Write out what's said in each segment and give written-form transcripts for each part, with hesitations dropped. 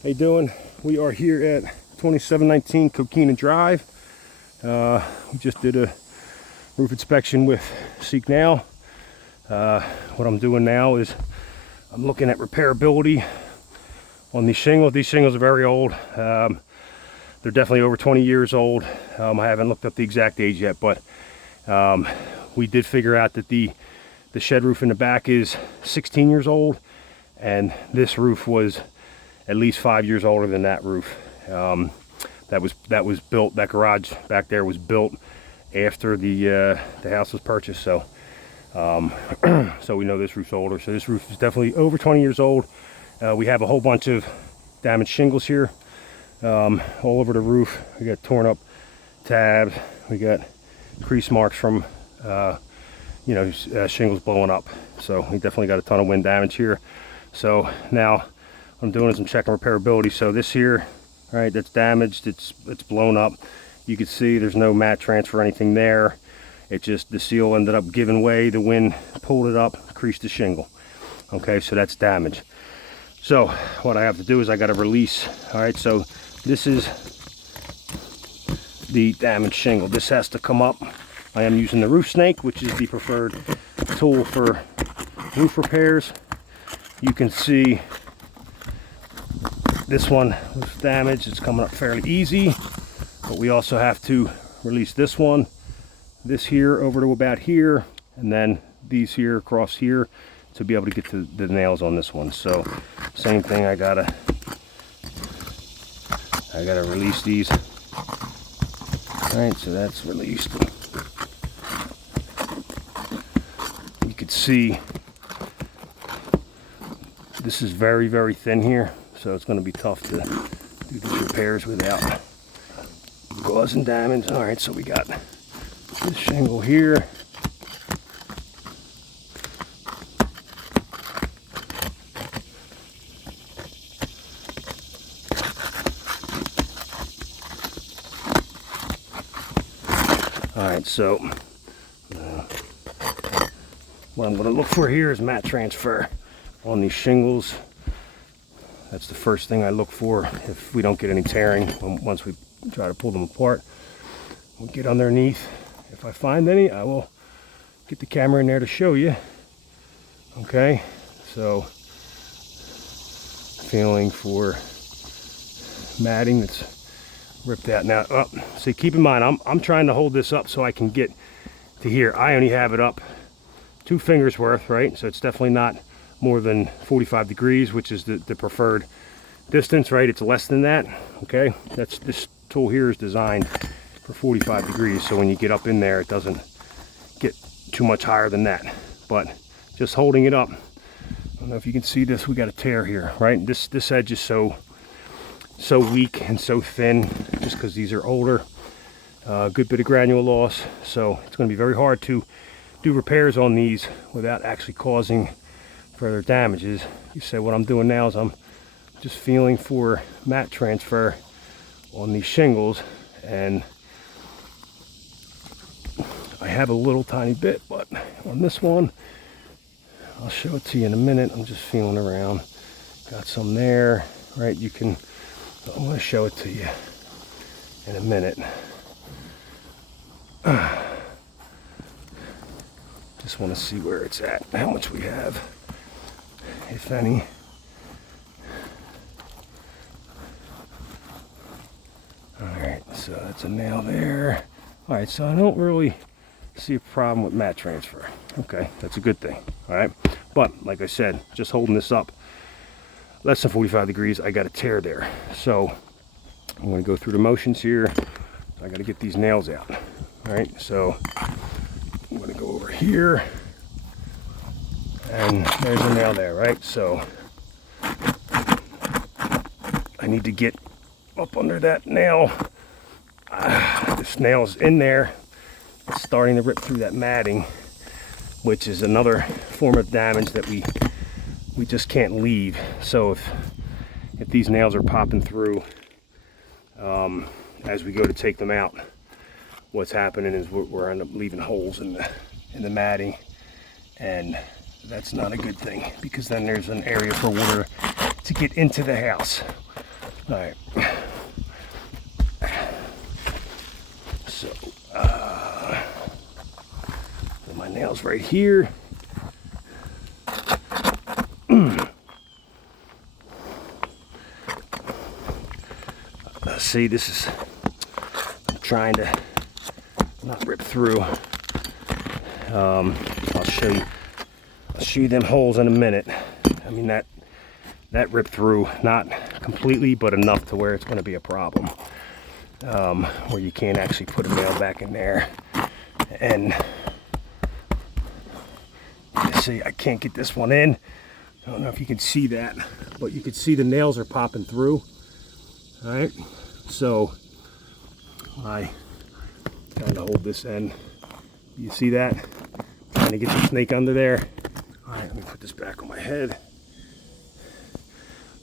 How you doing? We are here at 2719 Coquina Drive. We just did a roof inspection with Seek Now. What I'm doing now is I'm looking at repairability on these shingles. These shingles are very old. They're definitely over 20 years old. I haven't looked up the exact age yet, but we did figure out that the shed roof in the back is 16 years old, and this roof was at least 5 years older than that roof. That was built. That garage back there was built after the house was purchased. So so we know this roof's older. So this roof is definitely over 20 years old. We have a whole bunch of damaged shingles here, all over the roof. We got torn up tabs. We got crease marks from shingles blowing up. So we definitely got a ton of wind damage here. So now what I'm doing is I'm checking repairability. So this here, right, that's damaged, it's blown up. You can see there's no mat transfer or anything there. It just, the seal ended up giving way, the wind pulled it up, creased the shingle. Okay, so that's damage. So what I have to do is I got to release. All right, so this is the damaged shingle. This has to come up. I am using the roof snake, which is the preferred tool for roof repairs. You can see this one was damaged. It's coming up fairly easy, but we also have to release this one, this here over to about here, and then these here across here to be able to get to the nails on this one. So same thing, I gotta release these. All right, so that's released. You could see this is very, very thin here. So it's going to be tough to do these repairs without causing damage. All right, so we got this shingle here. All right, so what I'm going to look for here is mat transfer on these shingles. That's the first thing I look for if we don't get any tearing once we try to pull them apart. We'll get underneath. If I find any, I will get the camera in there to show you. Okay, so feeling for matting that's ripped out. Now, see, keep in mind, I'm trying to hold this up so I can get to here. I only have it up 2 fingers worth, right? So it's definitely not more than 45 degrees, which is the preferred distance, right? It's less than that. Okay, this tool here is designed for 45 degrees, so when you get up in there it doesn't get too much higher than that. But just holding it up, I don't know if you can see this, we got a tear here, right? This edge is so weak and so thin just because these are older. Good bit of granule loss, so it's going to be very hard to do repairs on these without actually causing further damages. You say what I'm doing now is I'm just feeling for mat transfer on these shingles, and I have a little tiny bit, but on this one, I'll show it to you in a minute. I'm just feeling around. Got some there, right? I'm going to show it to you in a minute. Just want to see where it's at, how much we have, if any. Alright, so that's a nail there. Alright, so I don't really see a problem with mat transfer. Okay, that's a good thing. Alright, but like I said, just holding this up less than 45 degrees, I got a tear there. So I'm going to go through the motions here. I got to get these nails out. Alright, so I'm going to go over here, and there's a nail there, right? So I need to get up under that nail. This nail's in there. It's starting to rip through that matting, which is another form of damage that we just can't leave. So if these nails are popping through as we go to take them out, what's happening is we're end up leaving holes in the matting, and that's not a good thing, because then there's an area for water to get into the house. All right. So, put my nails right here. See, this is, I'm trying to not rip through. I'll show you them holes in a minute. I mean, that ripped through, not completely, but enough to where it's going to be a problem, where you can't actually put a nail back in there. And you see, I can't get this one in. I don't know if you can see that, but you can see the nails are popping through. All right, so I trying to hold this end. You see that? Trying to get the snake under there. All right, let me put this back on my head.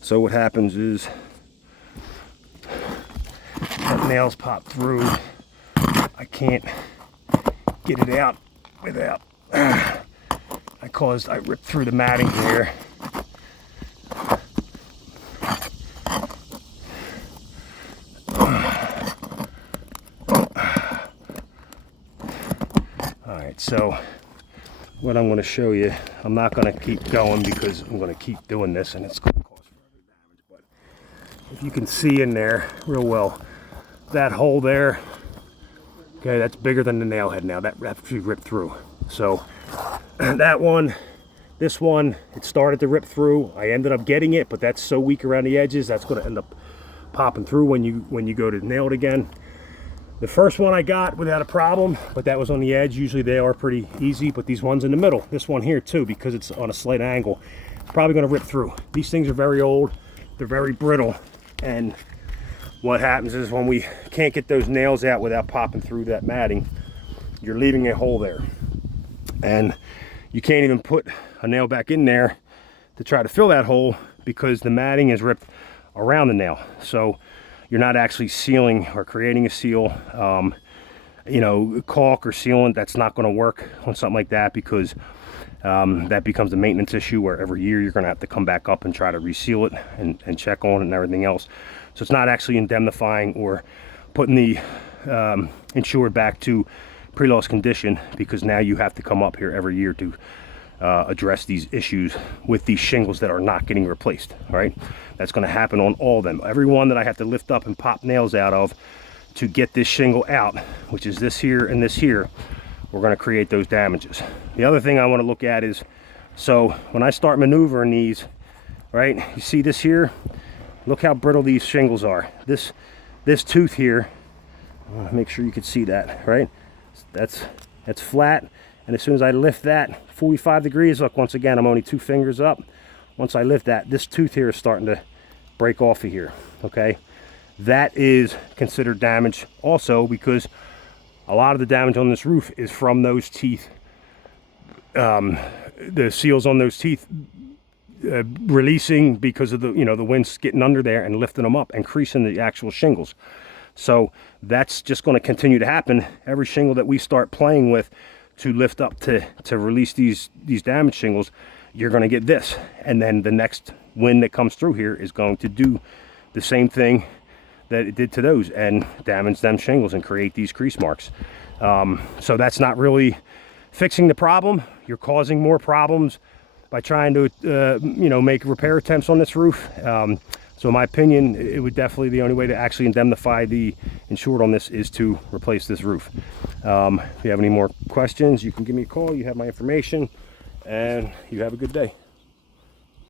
So what happens is that nails pop through. I can't get it out without. I ripped through the matting here. So what I'm going to show you, I'm not going to keep going because I'm going to keep doing this and it's going to cause further damage. But if you can see in there real well, that hole there, okay, that's bigger than the nail head now. That actually ripped through. So that one, this one, it started to rip through. I ended up getting it, but that's so weak around the edges, that's going to end up popping through when you go to nail it again. The first one I got without a problem, but that was on the edge. Usually they are pretty easy, but these ones in the middle, this one here too, because it's on a slight angle, it's probably going to rip through. These things are very old, they're very brittle, and what happens is when we can't get those nails out without popping through that matting, you're leaving a hole there. And you can't even put a nail back in there to try to fill that hole because the matting is ripped around the nail. So you're not actually sealing or creating a seal. You know, caulk or sealant, that's not going to work on something like that because that becomes a maintenance issue where every year you're going to have to come back up and try to reseal it and check on it and everything else. So it's not actually indemnifying or putting the insured back to pre-loss condition, because now you have to come up here every year to address these issues with these shingles that are not getting replaced. All right, that's going to happen on all of them. Every one that I have to lift up and pop nails out of to get this shingle out, which is this here and this here, we're going to create those damages. The other thing I want to look at is, so when I start maneuvering these, right, you see this here, look how brittle these shingles are. This tooth here, I want to make sure you can see that, right? That's flat, and as soon as I lift that 45 degrees, look, once again, I'm only 2 fingers up. Once I lift that, this tooth here is starting to break off of here, okay? That is considered damage also, because a lot of the damage on this roof is from those teeth, the seals on those teeth releasing because of the, you know, the wind's getting under there and lifting them up and creasing the actual shingles. So that's just going to continue to happen. Every shingle that we start playing with to lift up to release these damaged shingles, you're going to get this, and then the next wind that comes through here is going to do the same thing that it did to those and damage them shingles and create these crease marks. So that's not really fixing the problem. You're causing more problems by trying to you know, make repair attempts on this roof. So in my opinion, it would definitely, the only way to actually indemnify the insured on this is to replace this roof. If you have any more questions, you can give me a call. You have my information, and you have a good day.